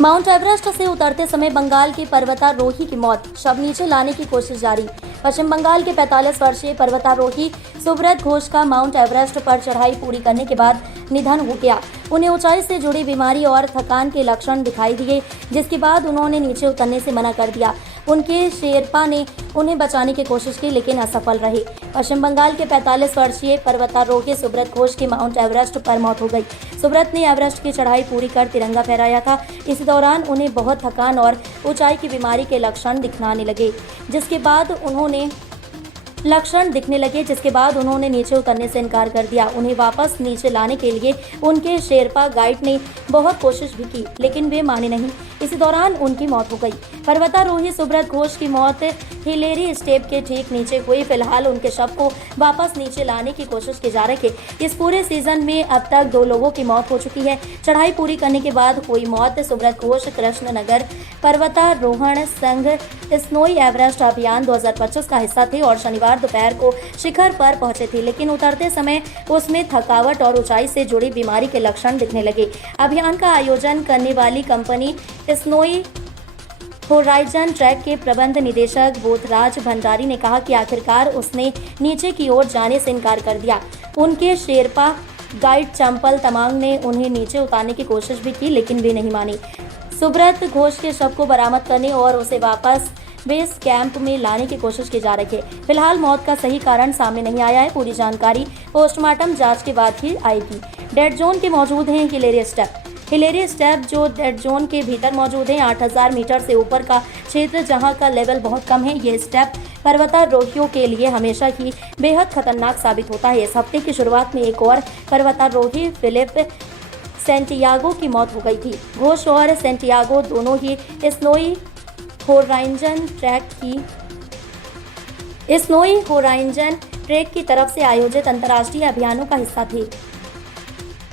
Mount Everest से उतरते समय बंगाल के पर्वतारोही की मौत, शव नीचे लाने की कोशिश जारी। पश्चिम बंगाल के 45 वर्षीय पर्वतारोही सुब्रत घोष का माउंट एवरेस्ट पर चढ़ाई पूरी करने के बाद निधन हो गया। उन्हें ऊंचाई से जुड़ी बीमारी और थकान के लक्षण दिखाई दिए, जिसके बाद उन्होंने नीचे उतरने से मना कर दिया। उनके शेरपा ने उन्हें बचाने की कोशिश की, लेकिन असफल रहे। पश्चिम बंगाल के 45 वर्षीय पर्वतारोही सुब्रत घोष की माउंट एवरेस्ट पर मौत हो गई। सुब्रत ने एवरेस्ट की चढ़ाई पूरी कर तिरंगा फहराया था। इस दौरान उन्हें बहुत थकान और ऊंचाई की बीमारी के लक्षण दिखने लगे, जिसके बाद उन्होंने नीचे उतरने से इनकार कर दिया। उन्हें वापस नीचे लाने के लिए उनके शेरपा गाइड ने बहुत कोशिश भी की, लेकिन वे माने नहीं। इसी दौरान उनकी मौत हो गई। पर्वतारोही सुब्रत घोष की मौत हिलेरी स्टेप के ठीक नीचे हुई। फिलहाल उनके शव को वापस नीचे लाने की कोशिश की जा रही है। इस पूरे सीजन में अब तक 2 लोगों की मौत हो चुकी है। चढ़ाई पूरी करने के बाद हुई मौत। सुब्रत घोष कृष्णनगर पर्वतारोहण संघ स्नोई एवरेस्ट अभियान 2025 का हिस्सा थे और शनिवार दोपहर को शिखर पर पहुंचे थे, लेकिन उतरते समय उसमें थकावट और ऊंचाई से जुड़ी बीमारी के लक्षण दिखने लगे। अभियान का आयोजन करने वाली कंपनी स्नोई होराइजन ट्रैक के प्रबंध निदेशक बोधराज भंडारी ने कहा कि आखिरकार उसने नीचे की ओर जाने से इनकार कर दिया। उनके शेरपा गाइड चंपल तमांग ने उन्हें नीचे उतारने की कोशिश भी की, लेकिन वे नहीं माने। सुब्रत घोष के शव को बरामद करने और उसे वापस बेस कैंप में लाने की कोशिश की जा रही है। फिलहाल मौत का सही कारण सामने नहीं आया है। पूरी जानकारी पोस्टमार्टम जांच के बाद ही आएगी। डेड जोन के मौजूद हैं हिलेरी स्टेप जो डेड जोन के भीतर मौजूद है। 8000 मीटर से ऊपर का क्षेत्र जहां का लेवल बहुत कम है। ये स्टेप पर्वतारोहियों के लिए हमेशा ही बेहद खतरनाक साबित होता है। इस हफ्ते की शुरुआत में एक और पर्वतारोही फिलिप सेंटियागो की मौत हो गई थी। घोष और सेंटियागो दोनों ही स्नोई होराइजन ट्रैक की तरफ से आयोजित अंतर्राष्ट्रीय अभियानों का हिस्सा थे।